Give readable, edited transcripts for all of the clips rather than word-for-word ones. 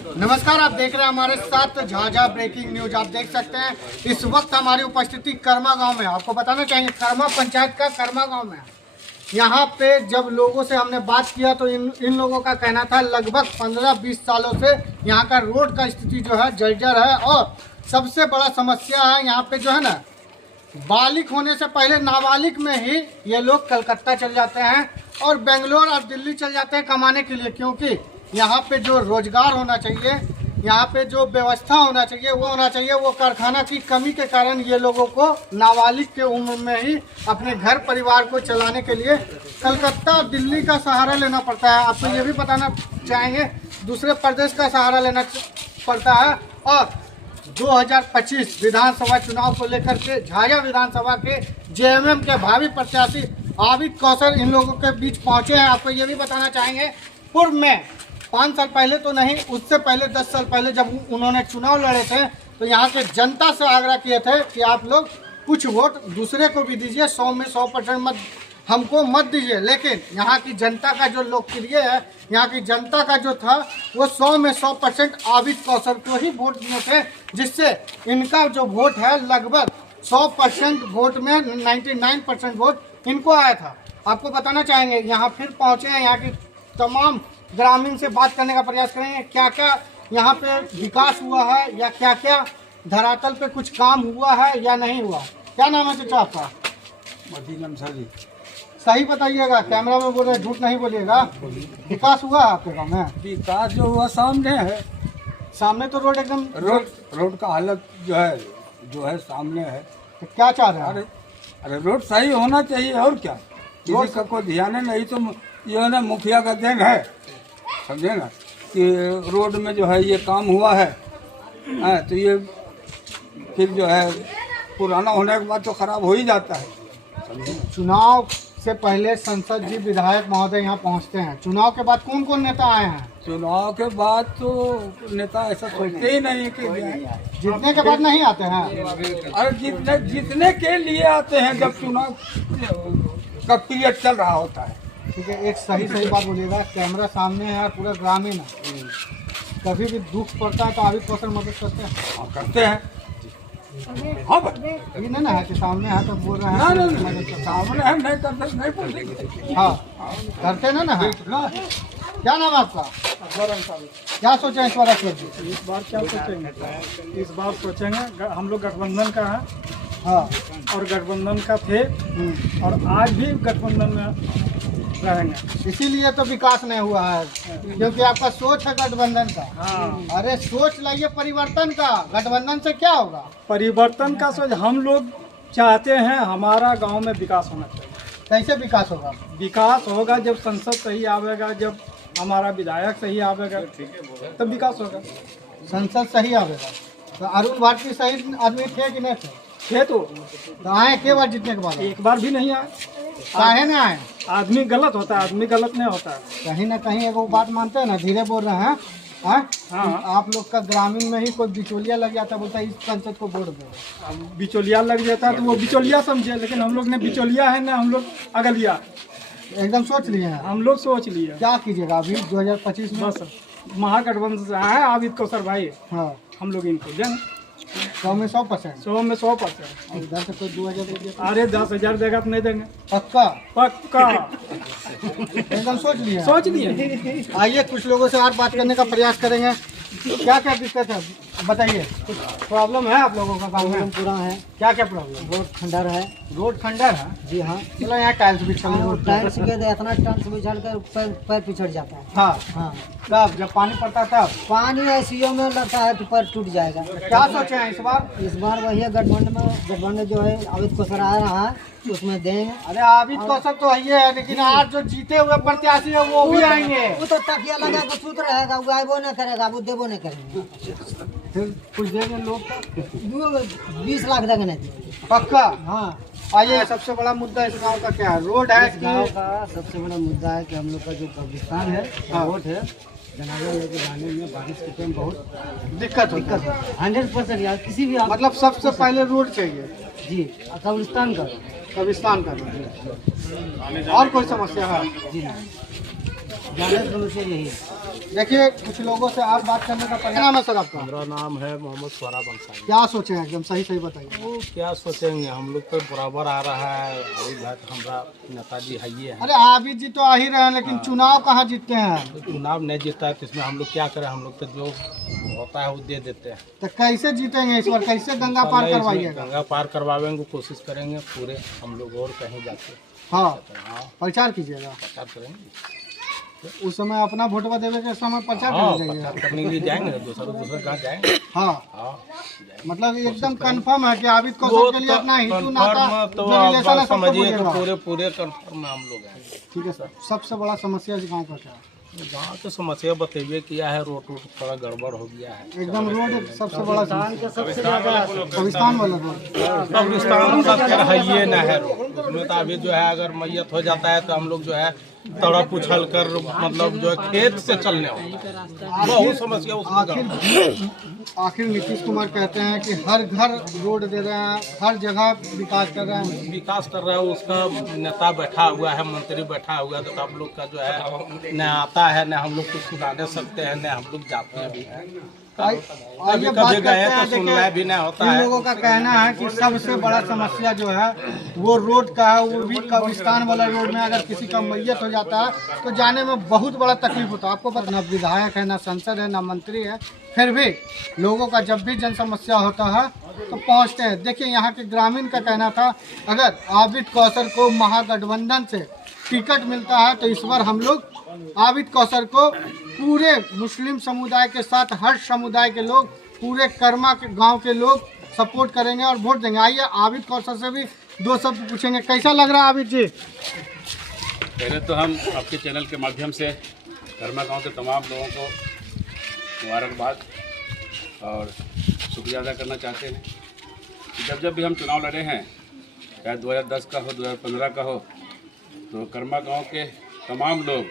नमस्कार, आप देख रहे हैं हमारे साथ झाझा ब्रेकिंग न्यूज। आप देख सकते हैं इस वक्त हमारी उपस्थिति कर्मा गांव में। आपको बताना चाहेंगे कर्मा पंचायत का कर्मा गांव में। यहाँ पे जब लोगों से हमने बात किया तो इन लोगों का कहना था लगभग 15-20 सालों से यहाँ का रोड का स्थिति जो है जर्जर है। और सबसे बड़ा समस्या है यहाँ पे जो है ना, बालिग होने से पहले नाबालिग में ही ये लोग कलकत्ता चल जाते हैं और बेंगलोर और दिल्ली चल जाते हैं कमाने के लिए। क्योंकि यहाँ पे जो रोजगार होना चाहिए, यहाँ पे जो व्यवस्था होना चाहिए वो होना चाहिए, वो कारखाना की कमी के कारण ये लोगों को नाबालिग के उम्र में ही अपने घर परिवार को चलाने के लिए कलकत्ता और दिल्ली का सहारा लेना पड़ता है। आपको ये भी बताना चाहेंगे दूसरे प्रदेश का सहारा लेना पड़ता है। और 2025 विधानसभा चुनाव को लेकर के झाझा विधानसभा के जेएमएम के भावी प्रत्याशी आबिद कौसर इन लोगों के बीच पहुंचे हैं। आपको ये भी बताना चाहेंगे पूर्व में 5 साल पहले तो नहीं, उससे पहले 10 साल पहले जब उन्होंने चुनाव लड़े थे तो यहाँ के जनता से आग्रह किए थे कि आप लोग कुछ वोट दूसरे को भी दीजिए, 100 में 100% मत हमको मत दीजिए। लेकिन यहाँ की जनता का जो लोकप्रिय है, यहाँ की जनता का जो था वो 100 में 100% आबिद कौसर को ही वोट दिए थे, जिससे इनका जो वोट है लगभग 100% वोट में 99% वोट इनको आया था। आपको बताना चाहेंगे यहाँ फिर पहुँचे हैं, यहाँ की तमाम ग्रामीण से बात करने का प्रयास करेंगे क्या क्या यहाँ पे विकास हुआ है या क्या क्या धरातल पे कुछ काम हुआ है या नहीं हुआ। क्या नाम है चाचा आपका? मदीनम साली। सही बताइएगा, कैमरा में बोल रहे, झूठ नहीं बोलिएगा। विकास हुआ है आपके गाँव में? विकास जो हुआ सामने है, सामने तो रोड एकदम रोड का हालत जो है सामने है। तो क्या चाह रहे हैं? अरे रोड सही होना चाहिए और क्या, किसी का कोई ध्यान है नहीं। तो ये ना मुखिया का देन है, समझे ना, कि रोड में जो है ये काम हुआ है। तो ये फिर जो है पुराना होने के बाद तो खराब हो ही जाता है, समझे। चुनाव से पहले संसद जी विधायक महोदय यहाँ पहुँचते हैं, चुनाव के बाद कौन कौन नेता आए हैं? चुनाव के बाद तो नेता ऐसा सोचते ही नहीं कि जीतने के बाद नहीं आते हैं। अरे जीतने के लिए आते हैं जब चुनाव का पीरियड चल रहा होता है। ठीक है, एक सही बात बोलिएगा, कैमरा सामने है, पूरा ग्रामीण है। कभी भी दुख पड़ता है तो आबिद कौसर मदद करते हैं? हाँ, करते हैं। हाँ ये नहीं ना है कि सामने है तो बोल रहे हैं सामने हम नहीं करते, नहीं बोलेंगे। हाँ करते ना है। क्या नाम है आपका? क्या सोचे इस बार? इस बार क्या सोचेंगे? इस बार सोचेंगे हम लोग गठबंधन का है। हाँ, और गठबंधन का थे और आज भी गठबंधन में रहेंगे। इसीलिए तो विकास नहीं हुआ है, क्योंकि आपका सोच है गठबंधन का। हाँ, अरे सोच लाइए परिवर्तन का, गठबंधन से क्या होगा? परिवर्तन का सोच हम लोग चाहते हैं, हमारा गांव में विकास होना चाहिए। कैसे विकास होगा? विकास होगा जब संसद सही आवेगा, जब हमारा विधायक सही आवेगा, तब विकास होगा। संसद सही आवेगा तो अरुण भारती सही आदमी थे कि नहीं थे? तो आए के बार जीतने के बाद? एक बार भी नहीं आए। काहे ना आए? आदमी गलत होता है, आदमी गलत नहीं होता है। कहीं ना कहीं एक वो बात मानते हैं ना, धीरे बोल रहे हैं। हाँ? आप लोग का ग्रामीण में ही कोई बिचौलिया लग जाता, बोलता है इस संसद को वोट दो। अब बिचौलिया लग जाता है तो वो बिचौलिया समझे, लेकिन हम लोग ने बिचौलिया है ना, हम लोग अगलिया एकदम सोच लिए हैं। हम लोग सोच लिए। क्या कीजिएगा अभी 2025 में? बस महागठबंधन से है आबिद कौसर भाई, हाँ, हम लोग इनको देंगे 100 में 100%। 100 में 100%। और इधर से कोई 2000 दे दिया? अरे 10,000 देगा तो नहीं देंगे। पक्का? पक्का एकदम सोच लिए। सोच लिए। आइए कुछ लोगों से और बात करने का प्रयास करेंगे। क्या क्या दिक्कत है बताइए, कुछ प्रॉब्लम है आप लोगों का गाँव में? पूरा है। क्या क्या प्रॉब्लम? रोड खंडर है। रोड खंडर है? जी हाँ। चलो यहाँ टाइल्स बिछा रोड टाइल्स के इतना टाइल्स बिछाड़ कर पैर पिछड़ जाता है। हाँ हाँ, तब जब पानी पड़ता तब पानी ऐसीओ में लगता है तो पैर टूट जाएगा। क्या सोचे हैं इस बार? इस बार वही गठबंधन जो है आबिद कौसर आ रहा है, उसमें देंगे। अरे आबिद कौसर तो है, लेकिन आज जो जीते हुए प्रत्याशी है वो भी आएंगे। वो तो तकिया लगा के सूत रहेगा, वो आएबो नहीं करेगा, वो देबो नहीं करेंगे। फिर कुछ देंगे लोग को? 20 लाख देंगे नहीं। पक्का? हाँ। आइए, सबसे बड़ा मुद्दा इस गांव का क्या है? रोड है इस गाँव का सबसे बड़ा मुद्दा है कि हम लोग का जो कब्रिस्तान है, रोड है, जनाजा लेके जाने में बारिश के टाइम बहुत दिक्कत दिक्कत होता है। 100% यार, किसी भी मतलब सबसे पहले रोड चाहिए जी, कब्रिस्तान का। कब्रिस्तान का। और कोई समस्या है? जी नहीं। ज़्यादा समस्या यही है। देखिए कुछ लोगों से आप बात करने का क्या नाम है सर आपका? मेरा नाम है मोहम्मद स्वरा बंसाई। क्या सोचे हैं एकदम सही बताइए। वो क्या सोचेंगे, हम लोग तो बराबर आ रहा है, अभी बात हमारा नेताजी है ये है। अरे आबिद जी तो आ ही रहे हैं लेकिन चुनाव कहाँ जीतते हैं? तो चुनाव नहीं जीता है तो इसमें हम लोग क्या करें, हम लोग तो जो होता है वो दे देते हैं। तो कैसे जीतेंगे इस बार? कैसे गंगा पार इसमें करवाइएगा? गंगा पार करवाएंगे, कोशिश करेंगे पूरे हम लोग और कहीं जाके। हाँ हाँ, प्रचार कीजिएगा। प्रचार करेंगे। उस समय अपना वोटवा देवे के समय प्रचार हाँ, करने प्रचार जाइएगा। करने के लिए जाएंगे, दूसरे गाँव जाएंगे। हाँ हाँ, मतलब एकदम कंफर्म है कि आबिद कौशल के लिए अपना हिंदू नाता तो जो रिलेशन है सबको समझिए कि बोलिएगा। पूरे कंफर्म हम लोग हैं। ठीक है सर। सबसे बड़ा समस्या इस गाँव का क्या है? गाँव तो समस्या बतेबे किया है, रोड थोड़ा गड़बड़ हो गया है। एकदम रोड सबसे बड़ा समस्या कब्रिस्तान वाला रोड। कब्रिस्तान का खैर है ये ना है रोड, उसमें तो अभी जो है अगर मैयत हो जाता है तो हम लोग जो है तड़प उछल कर मतलब जो है खेत से चलने होता है, बहुत समस्या उसमें। आखिर नीतीश कुमार कहते हैं कि हर घर रोड दे रहे हैं, हर जगह विकास कर रहे हैं। विकास कर रहा है, उसका नेता बैठा हुआ है, मंत्री बैठा हुआ है, तो हम लोग का जो है न आता है, न हम लोग कुछ सुधार सकते हैं, न हम लोग जाते हैं भी हैं। कभी बात कभी करते गए हैं, तो सुनना भी नहीं होता इन है। लोगों का कहना है कि सबसे बड़ा समस्या जो है वो रोड का है, वो भी कब्रिस्तान वाला रोड में अगर किसी का मैयत हो जाता है तो जाने में बहुत बड़ा तकलीफ होता है। आपको पता, ना विधायक है, ना सांसद है, ना मंत्री है, फिर भी लोगों का जब भी जन समस्या होता है तो पहुंचते हैं। देखिए यहाँ के ग्रामीण का कहना था अगर आबिद कौशल को महागठबंधन से टिकट मिलता है तो इस बार हम लोग आबिद कौशल को पूरे मुस्लिम समुदाय के साथ हर समुदाय के लोग, पूरे कर्मा के गांव के लोग सपोर्ट करेंगे और वोट देंगे। आइए आबिद कौशल से भी दो शब्द पूछेंगे। कैसा लग रहा है आबिद जी? पहले तो हम आपके चैनल के माध्यम से कर्मा गांव के तमाम लोगों को मुबारकबाद और शुक्रिया अदा करना चाहते हैं कि जब भी हम चुनाव लड़े हैं, चाहे 2010 का हो, 2015 का हो, तो कर्मा गांव के तमाम लोग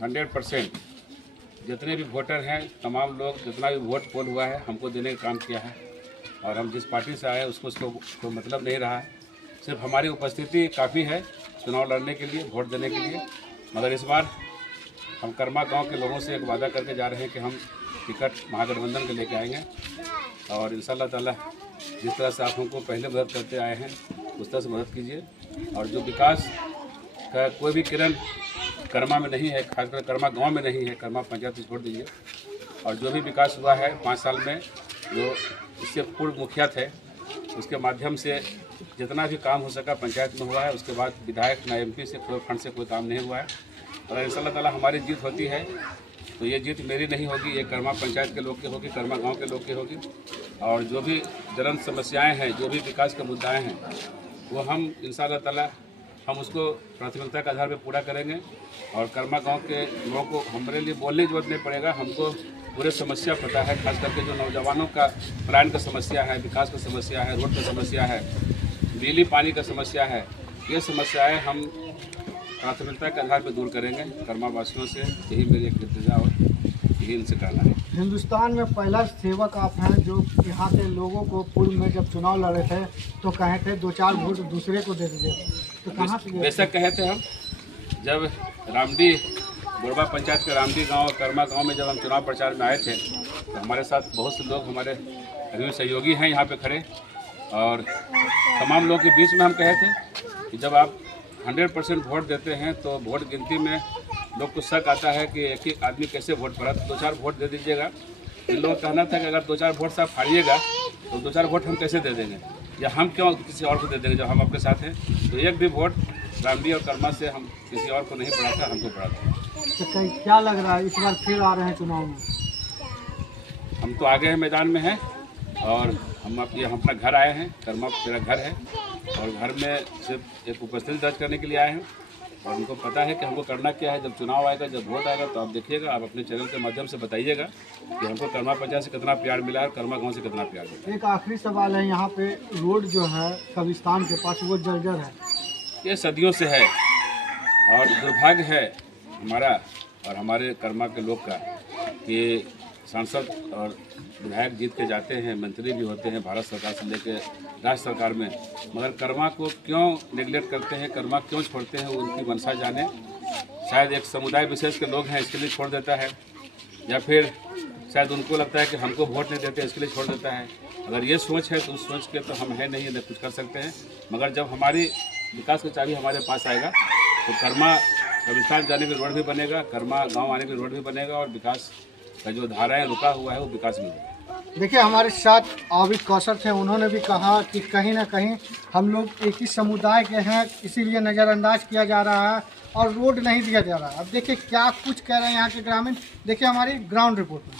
100% जितने भी वोटर हैं, तमाम लोग जितना भी वोट पोल हुआ है हमको देने का काम किया है। और हम जिस पार्टी से आए उसको मतलब नहीं रहा है, सिर्फ हमारी उपस्थिति काफ़ी है चुनाव लड़ने के लिए, वोट देने के लिए। मगर इस बार हम कर्मा गांव के लोगों से एक वादा करके जा रहे हैं कि हम टिकट महागठबंधन के लेके आएंगे और इंशाल्लाह ताला जिस तरह से आप हमको पहले मदद करते आए हैं उस तरह से मदद कीजिए। और जो विकास का कोई भी किरण कर्मा में नहीं है, खासकर कर्मा गांव में नहीं है, कर्मा पंचायत से छोड़ दीजिए। और जो भी विकास हुआ है 5 साल में, जो इससे पूर्व मुखिया थे उसके माध्यम से जितना भी काम हो सका पंचायत में हुआ है। उसके बाद विधायक ना MP से कोई फंड से कोई काम नहीं हुआ है। अगर इंशाल्लाह ताला हमारी जीत होती है तो ये जीत मेरी नहीं होगी, ये कर्मा पंचायत के लोग की होगी, कर्मा गांव के लोग की होगी। और जो भी ज्वलंत समस्याएं हैं, जो भी विकास के मुद्दाएं हैं, वो हम इंशाल्लाह ताला हम उसको प्राथमिकता के आधार पर पूरा करेंगे। और कर्मा गांव के लोगों को हमारे लिए बोलने की जरूरत नहीं पड़ेगा, हमको पूरे समस्या पता है। खास करके जो नौजवानों का पलायन का समस्या है, विकास का समस्या है, रोड का समस्या है, बिजली पानी का समस्या है, ये समस्याएं हम प्राथमिकता के आधार पर दूर करेंगे। कर्मा वासियों से यही मेरी एक इल्तिजा और यही इनसे कहना है। हिंदुस्तान में पहला सेवक आप हैं जो यहाँ के लोगों को पूर्व में जब चुनाव लड़े थे तो कहे थे 2-4 वोट दूसरे को दे दीजिए, तो कहाँ से गए? बेशक कहे थे हम, जब रामडी बुरबा पंचायत के रामडी गांव कर्मा गांव में जब हम चुनाव प्रचार में आए थे तो हमारे साथ बहुत से लोग हमारे अभी सहयोगी हैं यहाँ पे खड़े। और तमाम लोगों के बीच में हम कहे थे कि जब आप 100% वोट देते हैं तो वोट गिनती में लोग को शक आता है कि एक ही आदमी कैसे वोट पड़ा, तो 2-4 वोट दे दीजिएगा। इन लोगों का कहना था कि अगर 2-4 वोट से आप हारिएगा तो 2-4 वोट हम कैसे दे देंगे, या हम क्यों किसी और को दे देंगे जब हम आपके साथ हैं। तो एक भी वोट रामडी और कर्मा से हम किसी और को नहीं पड़ा था, हमको पड़ा था। तो क्या लग रहा है इस बार फिर आ रहे हैं चुनाव में? हम तो आगे हैं, मैदान में हैं और हम अपना घर आए हैं। कर्मा मेरा घर है और घर में सिर्फ एक उपस्थिति दर्ज करने के लिए आए हैं। और उनको पता है कि हमको करना क्या है। जब चुनाव आएगा, जब वोट आएगा तो आप देखिएगा, आप अपने चैनल के माध्यम से बताइएगा कि हमको कर्मा पंचायत से कितना प्यार मिला है और कर्मा गांव से कितना प्यार मिला। एक आखिरी सवाल है, यहाँ पे रोड जो है कब्रिस्तान के पास वो जर्जर है, ये सदियों से है और दुर्भाग्य है हमारा और हमारे कर्मा के लोग का कि सांसद और विधायक जीत के जाते हैं, मंत्री भी होते हैं भारत सरकार से लेकर राज्य सरकार में, मगर कर्मा को क्यों नेगलेक्ट करते हैं, कर्मा क्यों छोड़ते हैं, वो उनकी मंशा जाने। शायद एक समुदाय विशेष के लोग हैं इसके लिए छोड़ देता है, या फिर शायद उनको लगता है कि हमको वोट नहीं देते इसके लिए छोड़ देता है। अगर ये सोच है तो उस सोच के तो हम है नहीं, न कुछ कर सकते हैं। मगर जब हमारी विकास की चाबी हमारे पास आएगा तो कर्मा कब्रिस्तान जाने की रोड भी बनेगा, कर्मा गांव आने की रोड भी बनेगा, और विकास का जो धाराएं रुका हुआ है वो विकास में होगा। देखिए हमारे साथ आबिद कौसर थे, उन्होंने भी कहा कि कहीं ना कहीं हम लोग एक ही समुदाय के हैं, इसीलिए नज़रअंदाज किया जा रहा है और रोड नहीं दिया जा रहा है। अब देखिए क्या कुछ कह रहे हैं यहाँ के ग्रामीण, देखिए हमारी ग्राउंड रिपोर्ट में।